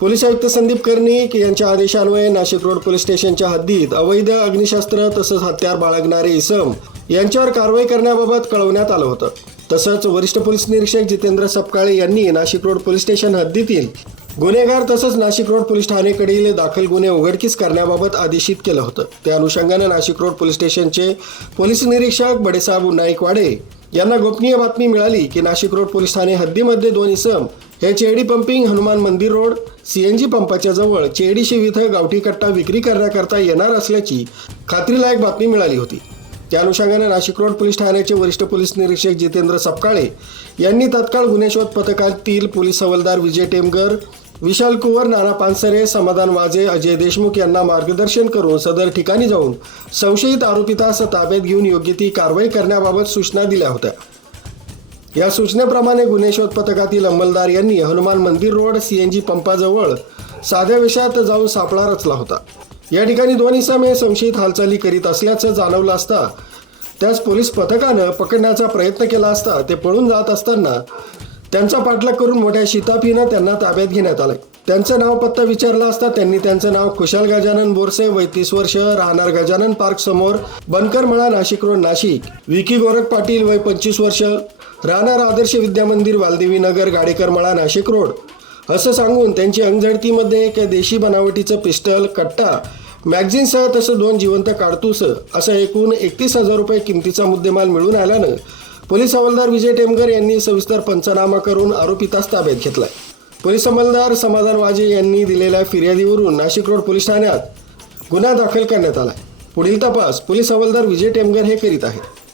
police आयुक्त संदीप कर्णिक यांच्या आदेशान्वये नाशिक रोड पोलीस स्टेशनच्या हद्दीत अवैध अग्निशस्त्र तसंच हत्यार बाळगणारे इसम यांच्यावर कारवाई करण्याबाबत कळवण्यात आलं होतं तसंच वरिष्ठ पोलीस निरीक्षक जितेंद्र सपकाळे यांनी नाशिक रोड पोलीस स्टेशन हद्दीतील गुन्हेगार तसंच नाशिक रोड पोलीस ठाणेकडील दाखल गुन्हे उघडकीस करण्याबाबत आदेशित केलं होतं त्या अनुषंगाने नाशिक रोड पोलीस स्टेशनचे पोलीस निरीक्षक बडेसाहेब नाईकवाडे यांना गोपनीय बातमी मिळाली की नाशिक रोड पोलीस ठाणे हद्दीमध्ये दोन इसम हे चेडी पंपिंग हनुमान मंदिर रोड सीएनजी पंपाच्या जवळ चेडी शिव इथं गावठी कट्टा विक्री करण्याकरता येणार असल्याची खात्रीलायक बातमी मिळाली होती त्या अनुषंगाने नाशिक रोड पोलीस ठाण्याचे वरिष्ठ पोलीस निरीक्षक जितेंद्र सपकाळे यांनी तत्काळ गुन्हे शोध पथकातील पोलीस हवलदार विजय टेमगर विशाल कुंवर नाना पानसरे समाधान वाजे अजय देशमुख यांना मार्गदर्शन करून सदर ठिकाणी जाऊन संशयित आरोपितास ताब्यात घेऊन योग्य ती कारवाई करण्याबाबत सूचना दिल्या होत्या या सूचनेप्रमाणे गुन्हे शोध पथकातील अंमलदार यांनी हनुमान मंदिर रोड सीएनजी पंपाजवळ साध्या वेशात जाऊन सापळा रचला होता या ठिकाणी दोन्ही इसमे संशयित हालचाली करीत असल्याचं जाणवलं असता त्याच पोलीस पथकानं पकडण्याचा प्रयत्न केला असता ते पळून जात असताना त्यांचा पाठलाग करून मोठ्या शिताफीनं त्यांना ताब्यात घेण्यात आलंय त्यांचं नाव पत्ता विचारला असता त्यांनी त्यांचं नाव खुशाल गजानन बोरसे वैतीस वर्ष राहणार गजानन पार्क समोर बनकरमळा नाशिक रोड नाशिक विकी गोरख पाटील वय पंचवीस वर्ष राहणार आदर्श विद्या मंदिर वालदेवी नगर गाडेकर मळा नाशिक रोड असं सांगून त्यांची अंगझडतीमध्ये एक देशी बनावटीचं पिस्टल कट्टा मॅगझिनसह तसं दोन जिवंत काडतूस असं एकूण एकतीस हजार रुपये किमतीचा मुद्देमाल मिळून आल्यानं पोलीस हवालदार विजय टेमकर यांनी सविस्तर पंचनामा करून आरोपितास ताब्यात घेतलाय पोलीस हवालदार समाधान वाजे यांनी दिलेल्या फिर्यादीवरून नाशिक रोड पोलीस ठाण्यात गुन्हा दाखल करण्यात आला पुढील तपास पोलीस हवालदार विजय टेमगर हे करीत आहेत